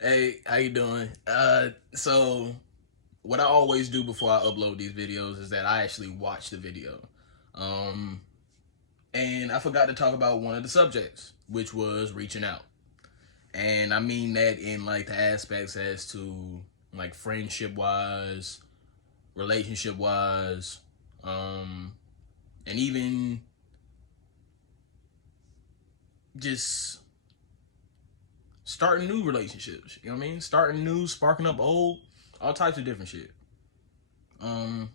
Hey, how you doing? So what I always do before I upload these videos is that I actually watch the video. Um, and I forgot to talk about one of the subjects, which was reaching out. And I mean that in like the aspects as to like friendship wise, relationship wise, um, and even just starting new relationships. You know what I mean? Starting new, sparking up old, all types of different shit. Um,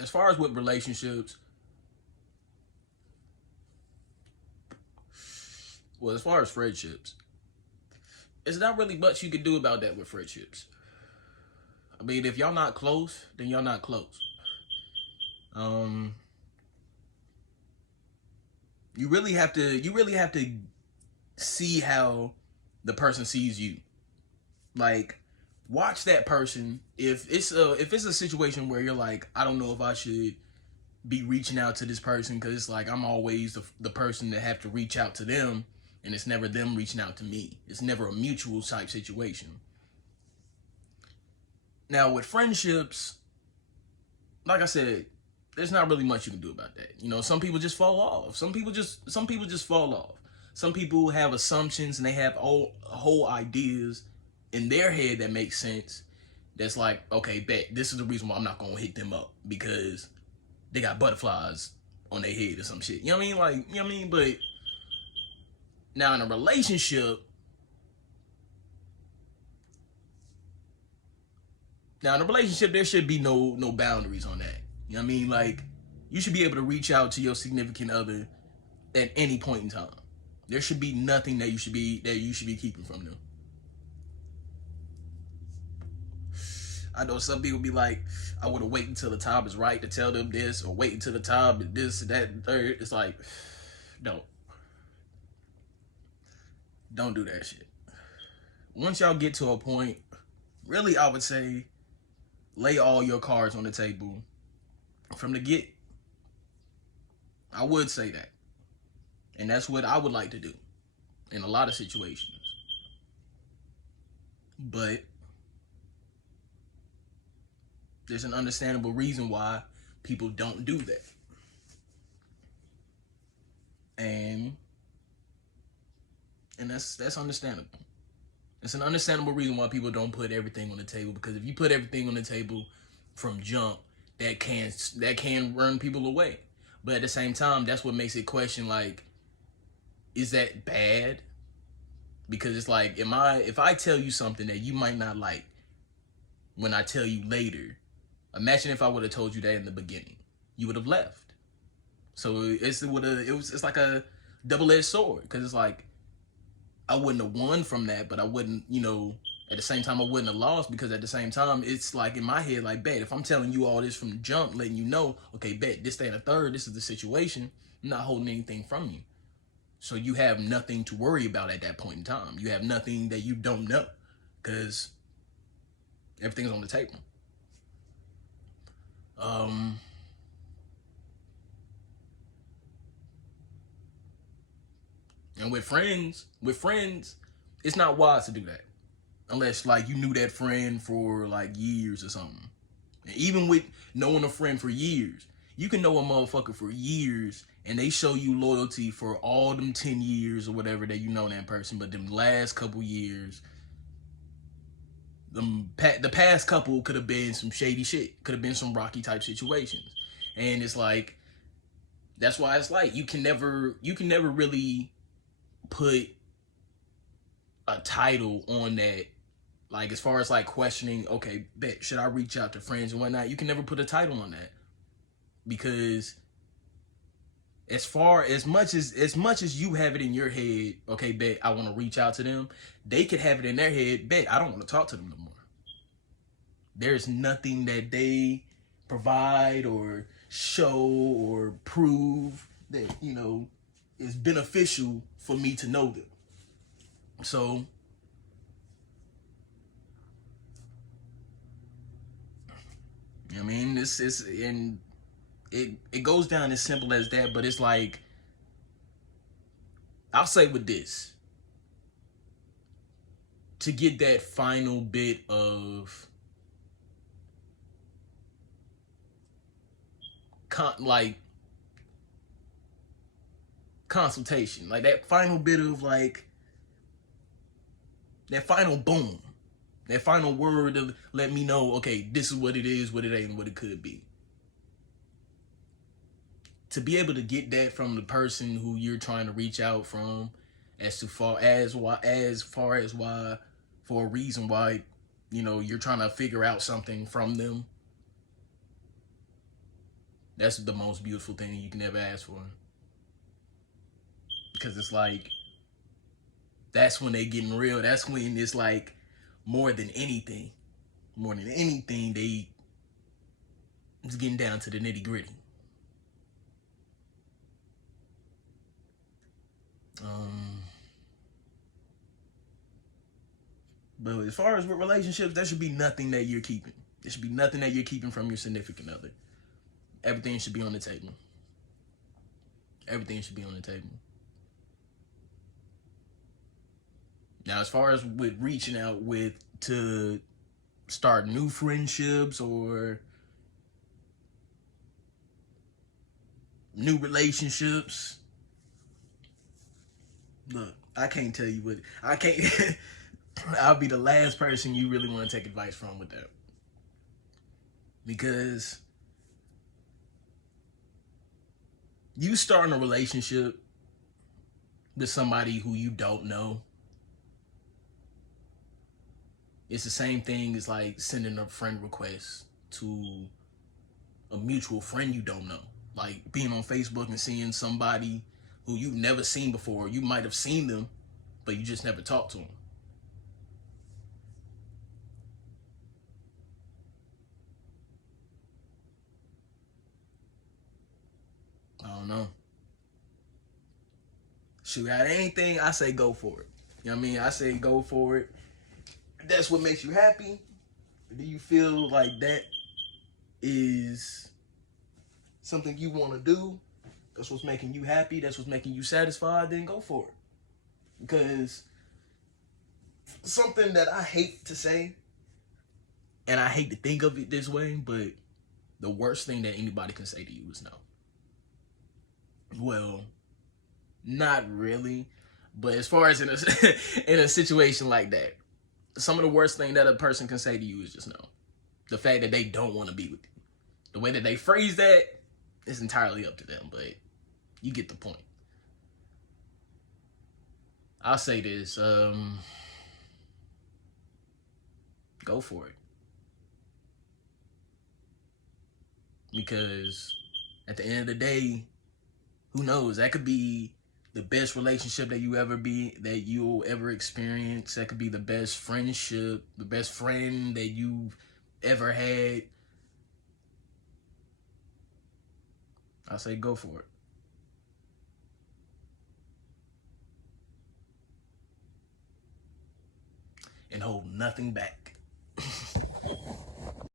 as far as with relationships, well, as far as friendships, it's not really much you can do about that with friendships. I mean, if y'all not close, then y'all not close. Um, you really have to see how the person sees you. Like, watch that person. If it's a situation where you're like, I don't know if I should be reaching out to this person because it's like I'm always the person that have to reach out to them, and it's never them reaching out to me. It's never a mutual type situation. Now with friendships, like I said, there's not really much you can do about that. You know, some people just fall off. Some people just fall off. Some people have assumptions and they have whole ideas in their head that make sense. That's like, okay, bet this is the reason why I'm not gonna hit them up because they got butterflies on their head or some shit. You know what I mean? Like, you know what I mean? But now in a relationship, there should be no boundaries on that. You know what I mean? Like, you should be able to reach out to your significant other at any point in time. There should be nothing that you should be keeping from them. I know some people be like, I want to wait until the time is right to tell them this, or wait until the time is this, that, and third. It's like, don't, don't do that shit. Once y'all get to a point, really, I would say, lay all your cards on the table from the get. I would say that, and that's what I would like to do in a lot of situations. But there's an understandable reason why people don't do that. And that's understandable. It's an understandable reason why people don't put everything on the table, because if you put everything on the table from jump, that can run people away. But at the same time, that's what makes it question, like, is that bad? Because it's like, if I tell you something that you might not like when I tell you later, imagine if I would have told you that in the beginning. You would have left. So it's like a double-edged sword, because it's like I wouldn't have won from that, but I wouldn't, at the same time I wouldn't have lost, because at the same time it's like in my head, like, bet if I'm telling you all this from the jump, letting you know, okay, bet this, that, and a third, this is the situation. I'm not holding anything from you, so you have nothing to worry about at that point in time. You have nothing that you don't know, because everything's on the table. Um, and with friends, it's not wise to do that unless like you knew that friend for like years or something. And even with knowing a friend for years, you can know a motherfucker for years and they show you loyalty for all them 10 years or whatever that you know that person, but them last couple years, the past couple could have been some shady shit, could have been some rocky type situations. And it's like, that's why it's like you can never really put a title on that. Like, as far as like questioning, okay, bet should I reach out to friends and whatnot, you can never put a title on that, because as much as you have it in your head, okay, bet I want to reach out to them, they could have it in their head, bet I don't want to talk to them no more. There's nothing that they provide or show or prove that is beneficial for me to know them. So, I mean, this is and it goes down as simple as that. But it's like, I'll say with this: to get that final bit of like consultation, like that final bit of like that final boom, that final word of let me know, okay, this is what it is, what it ain't, what it could be. To be able to get that from the person who you're trying to reach out from, as far as why, for a reason why, you're trying to figure out something from them. That's the most beautiful thing you can ever ask for. Because it's like, that's when they getting real. That's when it's like more than anything, they it's getting down to the nitty gritty. But as far as with relationships, there should be nothing that you're keeping. There should be nothing that you're keeping from your significant other. Everything should be on the table. Everything should be on the table. Now, as far as with reaching out with to start new friendships or new relationships, look, I can't tell you what I can't. I'll be the last person you really want to take advice from with that, because you starting a relationship with somebody who you don't know, it's the same thing as like sending a friend request to a mutual friend you don't know. Like being on Facebook and seeing somebody who you've never seen before. You might have seen them, but you just never talked to them. I don't know. Shoot, out of anything, I say go for it. You know what I mean? I say go for it. If that's what makes you happy, do you feel like that is something you want to do? That's what's making you happy. That's what's making you satisfied. Then go for it. Because something that I hate to say, and I hate to think of it this way, but the worst thing that anybody can say to you is no. Well, not really, but as far as in a in a situation like that, some of the worst thing that a person can say to you is just no. The fact that they don't want to be with you. The way that they phrase that is entirely up to them, but you get the point. I'll say this, go for it. Because at the end of the day, who knows? That could be the best relationship that you'll ever experience. That could be the best friendship, the best friend that you've ever had. I say go for it. And hold nothing back.